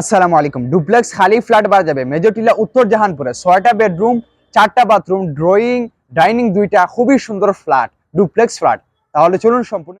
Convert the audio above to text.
আসসালামু আলাইকুম। ডুপ্লেক্স খালি ফ্ল্যাট পাওয়া যাবে মেজরটিলা উত্তর জাহানপুরে। 6টা বেডরুম, 4টা বাথরুম, ড্রয়িং, ডাইনিং 2টা, খুবই সুন্দর ফ্ল্যাট, ডুপ্লেক্স ফ্ল্যাট। তাহলে চলুন সম্পূর্ণ